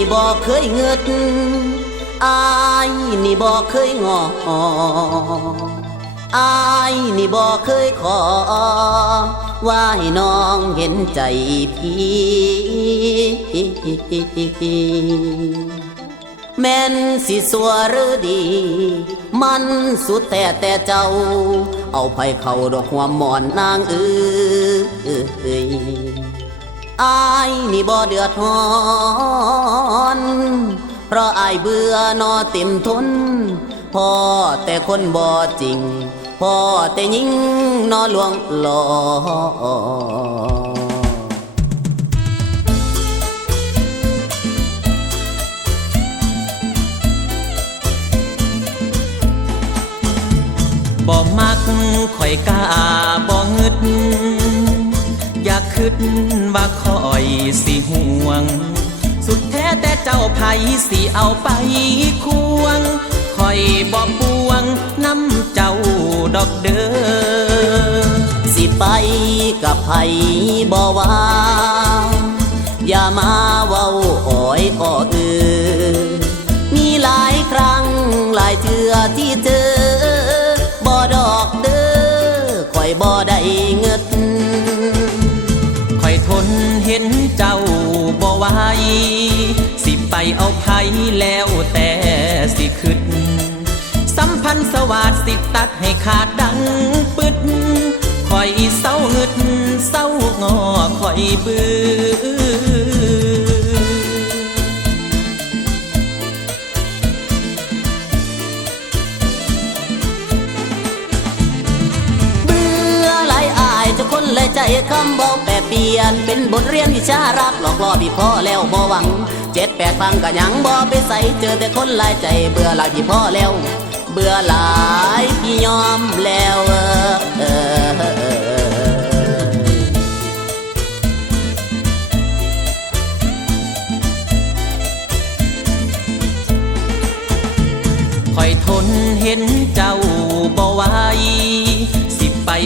นี่บ่เคยเงิดอายนี่บ่เคยงออายนี่บ่เคยขอ ว่าให้น้องเห็นใจพี่แม่นสิสัวหรือดี มันสุดแต่แต่เจ้า เอาไปเข้าดอกหัวหมอนนางเอ้ย อายนี่บ่เดือดร้อนเพราะอายเบื่อนอเต็มทนพ่อแต่คนบ่จริงพ่อแต่ยิงนอหลวงหลอบ่มักข่อยกาบ่งึด คิดว่าคอยสิห่วง สุดแท้แต่เจ้าไผสิเอาไปควงคอยบ่ปวงน้ำเจ้าดอกเด้อสิไปกับไผบ่ว่าอย่ามาเว้าอ้อยอ้อเอือมีหลายครั้งหลายเทื่อที่เจอ เห็นเจ้าบ่ไหวสิไปเอาไผแล้วแต่สิขึ้นสัมพันธ์สวัสดิ์สิตัดให้ขาดดังปึดคอยเศร้าหึดเศร้างอคอยบือ เลยใจคำเบาแปรเปลี่ยน เป็นบทเรียนวิชารักหลอกล่อพี่พ่อแล้วบ่หวัง เจ็ดแปดฟังก็ยังบ่ไปใส่เจอแต่คนหลายใจเบื่อหลายพี่พ่อแล้ว เบื่อหลายพี่ยอมแล้วเออคอยทนเห็นเจ้าบ่ไหว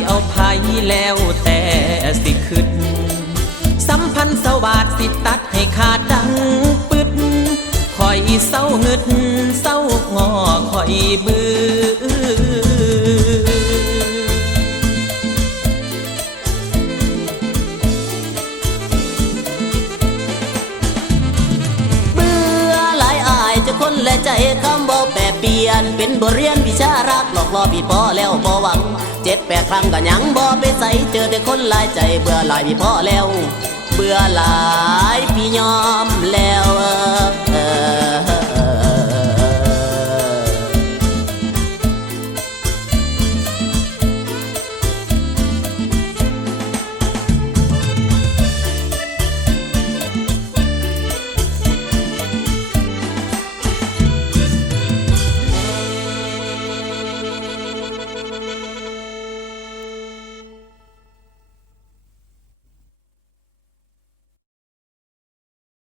เอาไผแล้วแต่สิขึ้นสัมพันธ์สวัสดิ์สิตัดให้ขาดดังปึดคอยเศร้าหงึดเศร้างอคอยบือเบื่อหลายอายจะคนและใจคำบ่แปร เปลี่ยนเป็นบทเรียนวิชารักหลอกล่อพี่พ่อแล้วบ่หวังเจ็ดแปดครั้งก็ยังบ่ไปใส่เจอแต่คนหลายใจเบื่อหลายพี่พ่อแล้ว เบื่อหลายพี่ยอมแล้ว